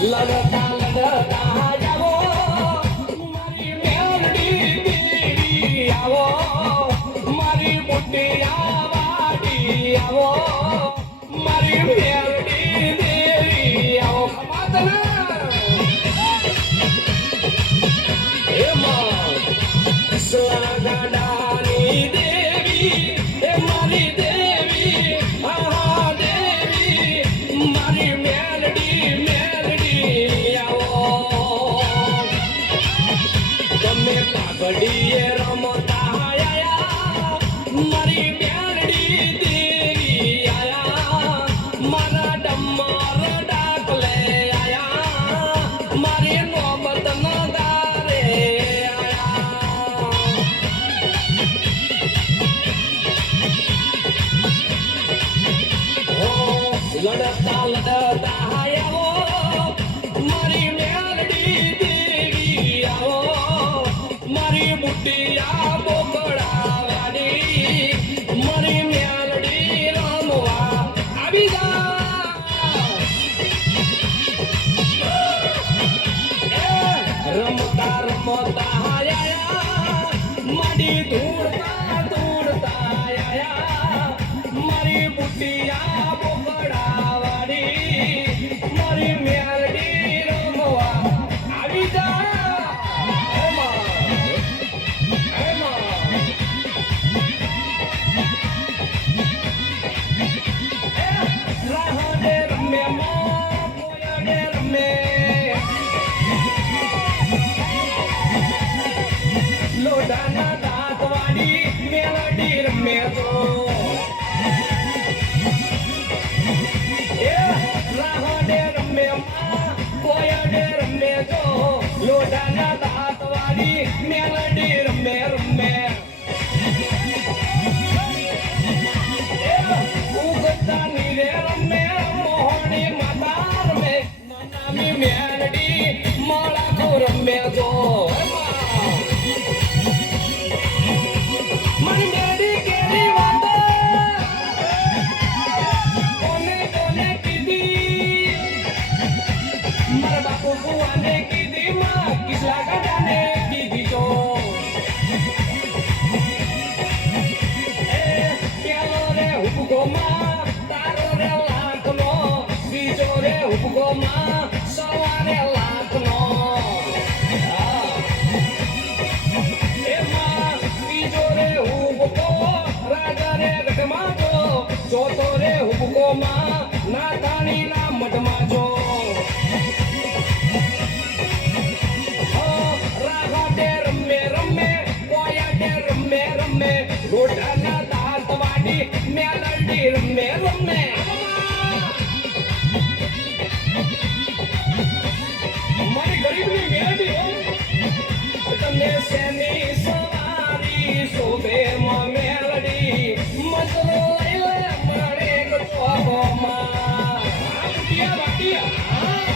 લડતા લડતા જાવો મારી મેલડી દેવી આવો મારી મોટિયા વાડી આવો મારી મેલડી દેવી આવો ખમાતના એમાં સલાગાડાની દેવી એ મારી દેવી આહા દેવી મારી મેલડી પાઘડીએ રમતા આયા મારી મેલડી દેવી આયા મારા ડમર ડાકલે આયા મારી નોબત ન દારે આયા ઓ લડતા લડતા આયા મારી મેલડી દેવી આવો મારી બુટિયા બોકડા વાડી મારી મેલડી રમવા આવી જા રમતા રમતા આયા માડી ધૂળતા ધૂળતા આયા મારી બુટિયા બોકડા વાડી મારી મેલડી રમવા આવી જા લોડાના દાંતવાડી મેલડી રમે તો એ રાહડે રમે કોયડે રમે તો લોડાના દાંતવાડી મેલડી રમે રમે ઉગતા નીરે રમે મોહણી માતા રમે નામી મેલડી મોળા રમે તો સવારે લાખનો એમાં બીજો રે હુબકો રાજા રે ગઢમાં જો ચોથો રે હુબકો માં નાથાણી ના મઢમાં જો રાઘાડે રમે રમે કોયાડે રમે રમે લોઢાના દાંત વાડી મેલડી રમે રમે મારી ગરીબની મેલડી તમને સેની સવારી શોભે માં મેલડી મજલો લઈ લે મારે ગોવામાં આ બુટિયા વાટિયા